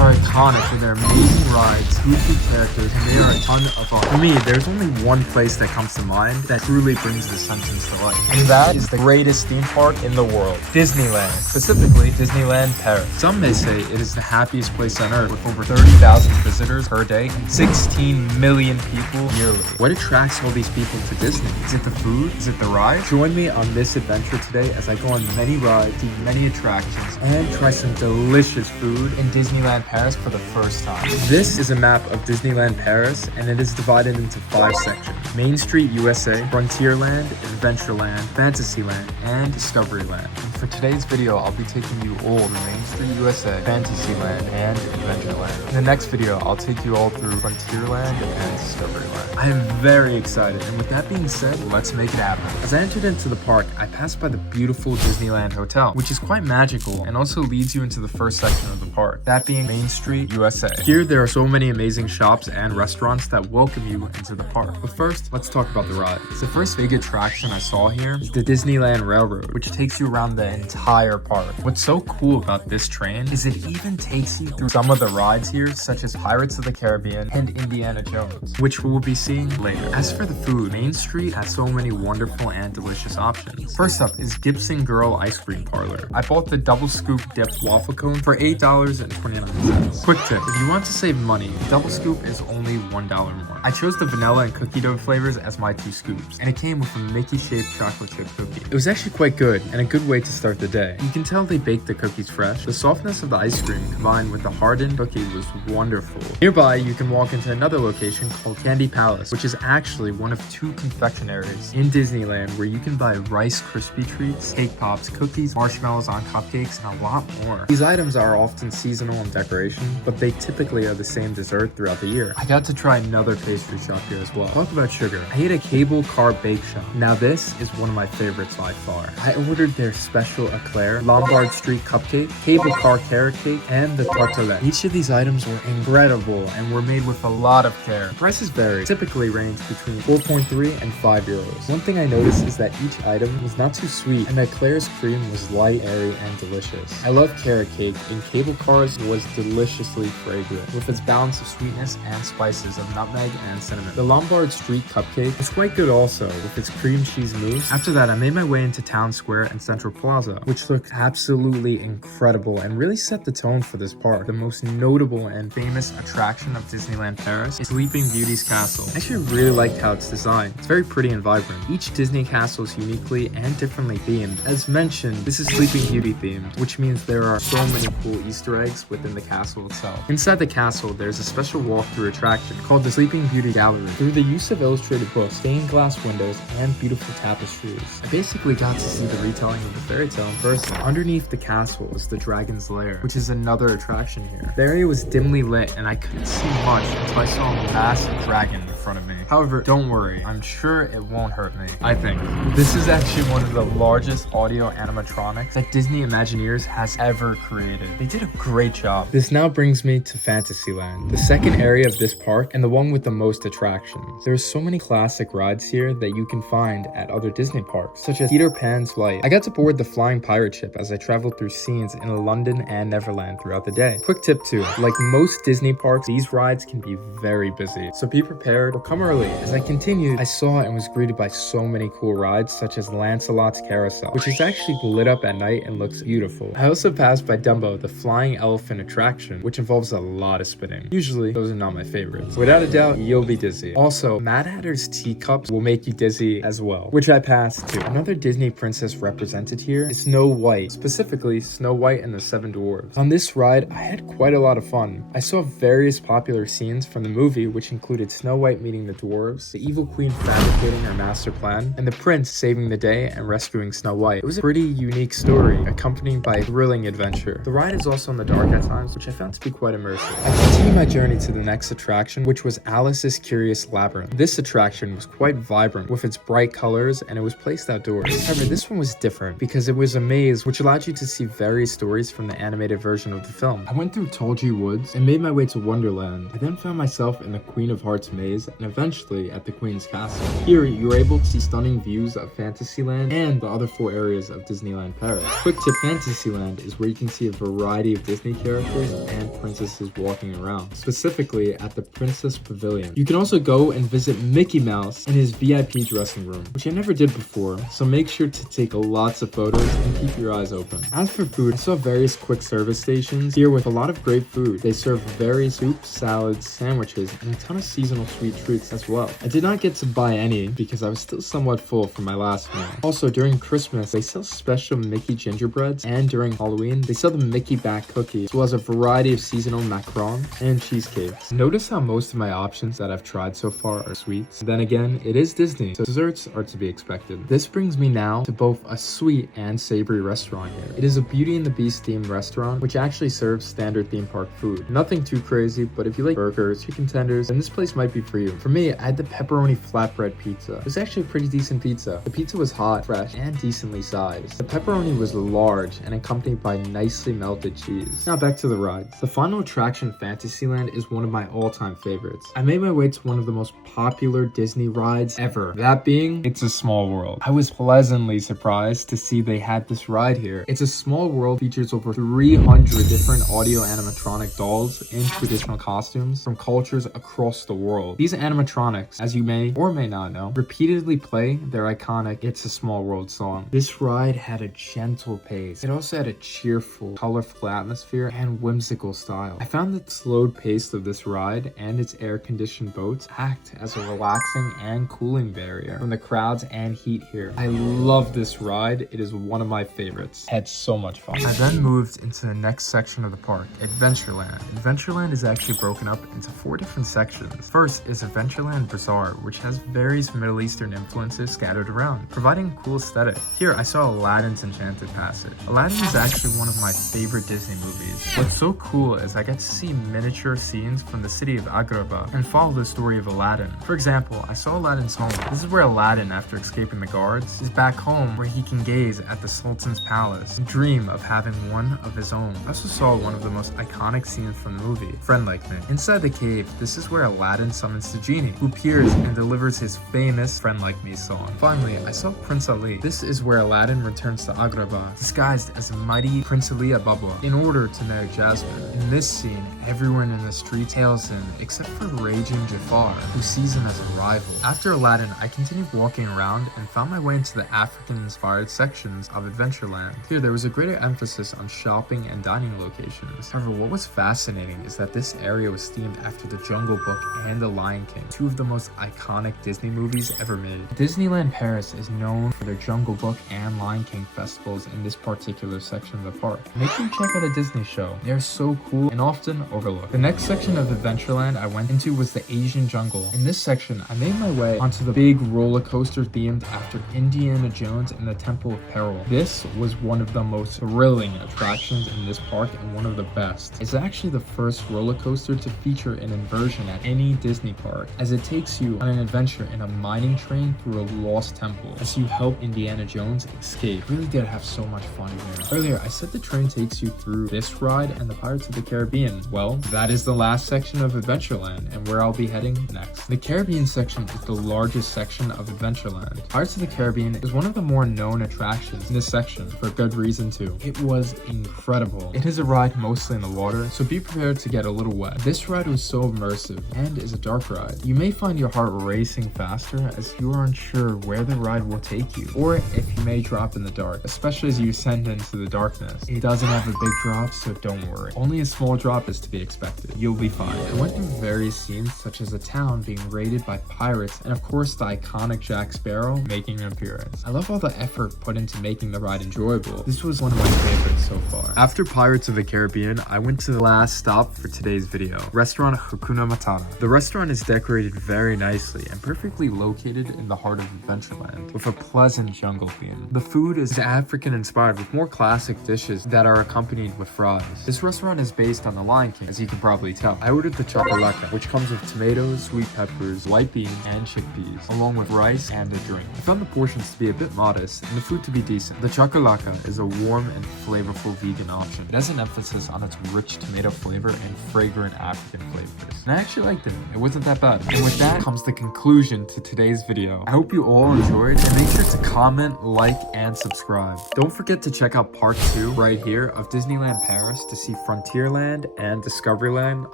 are iconic for their amazing rides, goofy characters, and they are a ton of fun. For me, there's only one place that comes to mind that truly brings the sentence to life, and that is the greatest theme park in the world, Disneyland, specifically Disneyland Paris. Some may say it is the happiest place on earth with over 30,000 visitors per day and 16 million people yearly. What attracts all these people to Disney? Is it the food? Is it the ride? Join me on this adventure today as I go on many rides, see many attractions, and try some delicious food in Disneyland Paris for the first time. This is a map of Disneyland Paris, and it is divided into 5 sections: Main Street USA, Frontierland, Adventureland, Fantasyland, and Discoveryland. And for today's video, I'll be taking you all to Main Street USA, Fantasyland, and Adventureland. In the next video, I'll take you all through Frontierland and Discoveryland. I am very excited, and with that being said, let's make it happen. As I entered into the park, I passed by the beautiful Disneyland Hotel, which is quite magical and also leads you into the first section of the park, that being Main Street USA. Here, there are so many amazing shops and restaurants that welcome you into the park. But first, let's talk about the rides. The first big attraction I saw here is the Disneyland Railroad, which takes you around the entire park. What's so cool about this train is it even takes you through some of the rides here, such as Pirates of the Caribbean and Indiana Jones, which we will be seeing later. As for the food, Main Street has so many wonderful and delicious options. First up is Gibson Girl Ice Cream Parlor. I bought the double scoop dipped waffle cone for $8.29. Quick tip, if you want to save money, the double scoop is only $1 more. I chose the vanilla and cookie dough flavors as my 2 scoops, and it came with a Mickey-shaped chocolate chip cookie. It was actually quite good, and a good way to start the day. You can tell they baked the cookies fresh. The softness of the ice cream combined with the hardened cookie was wonderful. Nearby, you can walk into another location called Candy Palace, which is actually one of 2 confectionaries in Disneyland where you can buy Rice Krispie treats, cake pops, cookies, marshmallows on cupcakes, and a lot more. These items are often seasonal in decoration, but they typically are the same dessert throughout the year. I got to try another pastry shop here as well. Talk about sugar. I ate a cable car bake shop. Now this is one of my favorites by far. I ordered their special eclair, Lombard Street cupcake, cable car carrot cake, and the tartelette. Each of these items were incredible and were made with a lot of care. The prices vary, typically range between 4.3 and 5 euros. One thing I noticed is that each item was not too sweet, and the eclair's cream was light, airy, and delicious. I love carrot cake, and cable cars was deliciously fragrant, with its balance of sweetness and spices of nutmeg and cinnamon. The Lombard Street cupcake was quite good also, with its cream cheese mousse. After that, I made my way into Town Square and Central Plaza, which looked absolutely incredible and really set the tone for this park. The most notable and famous attraction of Disneyland Paris is Sleeping Beauty's castle. I actually really liked how it's designed. It's very pretty and vibrant. Each Disney castle is uniquely and differently themed. As mentioned, this is Sleeping Beauty themed, which means there are so many cool Easter eggs within the castle itself. Inside the castle, there's a special walkthrough attraction called the Sleeping Beauty Gallery. Through the use of illustrated books, stained glass windows, and beautiful tapestries, I basically got to see the retelling of the fairy tale in person. Underneath the castle is the Dragon's Lair, which is another attraction here. The area was dimly lit, and I couldn't see much until I saw a massive dragon in front of me. However, don't worry, I'm sure it won't hurt me. I think. This is actually one of the largest audio animatronics that Disney Imagineers has ever created. They did a great job. This now brings me to Fantasyland, the second area of this park and the one with the most attractions. There are so many classic rides here that you can find at other Disney parks, such as Peter Pan's Flight. I got to board the flying pirate ship as I traveled through scenes in London and Neverland throughout the day. Quick tip too, like most Disney parks, these rides can be very busy, so be prepared or come early. As I continued, I saw and was greeted by so many cool rides, such as Lancelot's Carousel, which is actually lit up at night and looks beautiful. I also passed by Dumbo, the flying elephant attraction, which involves a lot of spinning. Usually, those are not my favorites. Without a doubt, you'll be dizzy. Also, Mad Hatter's teacups will make you dizzy as well, which I passed too. Another Disney princess represented here is Snow White, specifically Snow White and the 7 Dwarfs. On this ride, I had quite a lot of fun. I saw various popular scenes from the movie, which included Snow White meeting the dwarves, the evil queen fabricating her master plan, and the prince saving the day and rescuing Snow White. It was a pretty unique story, accompanied by a thrilling adventure. The ride is also in the dark at times, which I found to be quite immersive. I continued my journey to the next attraction, which was Alice's Curious Labyrinth. This attraction was quite vibrant with its bright colors, and it was placed outdoors. However, this one was different because it was a maze which allowed you to see various stories from the animated version of the film. I went through Tolji Woods and made my way to Wonderland. I then found myself in the Queen of Hearts maze and eventually at the Queen's Castle. Here, you were able to see stunning views of Fantasyland and the other 4 areas of Disneyland Paris. Quick tip, Fantasyland is where you can see a variety of Disney characters princes and princesses walking around, specifically at the Princess Pavilion. You can also go and visit Mickey Mouse in his VIP dressing room, which I never did before, so make sure to take lots of photos and keep your eyes open. As for food, I saw various quick service stations here with a lot of great food. They serve various soups, salads, sandwiches, and a ton of seasonal sweet treats as well. I did not get to buy any because I was still somewhat full from my last meal. Also, during Christmas, they sell special Mickey gingerbreads, and during Halloween, they sell the Mickey back cookie, as well as a variety of seasonal macarons and cheesecakes. Notice how most of my options that I've tried so far are sweets. Then again, it is Disney, so desserts are to be expected. This brings me now to both a sweet and savory restaurant here. It is a Beauty and the Beast themed restaurant, which actually serves standard theme park food. Nothing too crazy, but if you like burgers, chicken tenders, then this place might be for you. For me, I had the pepperoni flatbread pizza. It was actually a pretty decent pizza. The pizza was hot, fresh, and decently sized. The pepperoni was large and accompanied by nicely melted cheese. Now back to the rides. The final attraction, Fantasyland, is one of my all-time favorites. I made my way to one of the most popular Disney rides ever, that being It's a Small World. I was pleasantly surprised to see they had this ride here. It's a Small World features over 300 different audio animatronic dolls in traditional costumes from cultures across the world. These animatronics, as you may or may not know, repeatedly play their iconic It's a Small World song. This ride had a gentle pace. It also had a cheerful, colorful atmosphere and whimsical style. I found that the slowed pace of this ride and its air-conditioned boats act as a relaxing and cooling barrier from the crowds and heat here. I love this ride. It is one of my favorites. I had so much fun. I then moved into the next section of the park, Adventureland. Adventureland is actually broken up into 4 different sections. First is Adventureland Bazaar, which has various Middle Eastern influences scattered around, providing a cool aesthetic. Here, I saw Aladdin's Enchanted Passage. Aladdin is actually one of my favorite Disney movies. What's so cool is I get to see miniature scenes from the city of Agrabah and follow the story of Aladdin. For example, I saw Aladdin's home. This is where Aladdin, after escaping the guards, is back home where he can gaze at the Sultan's palace and dream of having one of his own. I also saw one of the most iconic scenes from the movie, Friend Like Me. Inside the cave, this is where Aladdin summons the genie, who appears and delivers his famous Friend Like Me song. Finally, I saw Prince Ali. This is where Aladdin returns to Agrabah, disguised as a mighty Prince Ali Ababa, in order to marry Jasmine. In this scene, everyone in the street hails him, except for raging Jafar, who sees him as a rival. After Aladdin, I continued walking around and found my way into the African-inspired sections of Adventureland. Here, there was a greater emphasis on shopping and dining locations. However, what was fascinating is that this area was themed after The Jungle Book and The Lion King, 2 of the most iconic Disney movies ever made. Disneyland Paris is known for their Jungle Book and Lion King festivals in this particular section of the park. Make sure you check out a Disney show. They are so cool and often overlooked. The next section of Adventureland I went into was the Asian Jungle. In this section, I made my way onto the big roller coaster themed after Indiana Jones and the Temple of Peril. This was one of the most thrilling attractions in this park and one of the best. It's actually the first roller coaster to feature an inversion at any Disney park, as it takes you on an adventure in a mining train through a lost temple as you help Indiana Jones escape. Really did have so much fun here. Earlier, I said the train takes you through this ride and the Pirates of the Caribbean. Well, that is the last section of Adventureland and where I'll be heading next. The Caribbean section is the largest section of Adventureland. Pirates of the Caribbean is one of the more known attractions in this section, for good reason too. It was incredible. It is a ride mostly in the water, so be prepared to get a little wet. This ride was so immersive and is a dark ride. You may find your heart racing faster as you are unsure where the ride will take you, or if you may drop in the dark, especially as you ascend into the darkness. It doesn't have a big drop, so don't worry. Only a small drop is to be expected. You'll be fine. I went through various scenes such as a town being raided by pirates and of course the iconic Jack Sparrow making an appearance. I love all the effort put into making the ride enjoyable. This was one of my favorites so far. After Pirates of the Caribbean, I went to the last stop for today's video, restaurant Hakuna Matata. The restaurant is decorated very nicely and perfectly located in the heart of Adventureland with a pleasant jungle theme. The food is African inspired with more classic dishes that are accompanied with fries. This restaurant is based on the Lion King, as you can probably tell. I ordered the chakalaka, which comes with tomatoes, sweet peppers, white beans, and chickpeas, along with rice and a drink. I found the portions to be a bit modest and the food to be decent. The chakalaka is a warm and flavorful vegan option. It has an emphasis on its rich tomato flavor and fragrant African flavors. And I actually liked it. It wasn't that bad. And with that comes the conclusion to today's video. I hope you all enjoyed, and make sure to comment, like, and subscribe. Don't forget to check out part 2 right here of Disneyland Paris to see Frontierland and Discoveryland,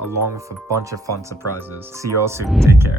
along with a bunch of fun surprises. See you all soon. Take care.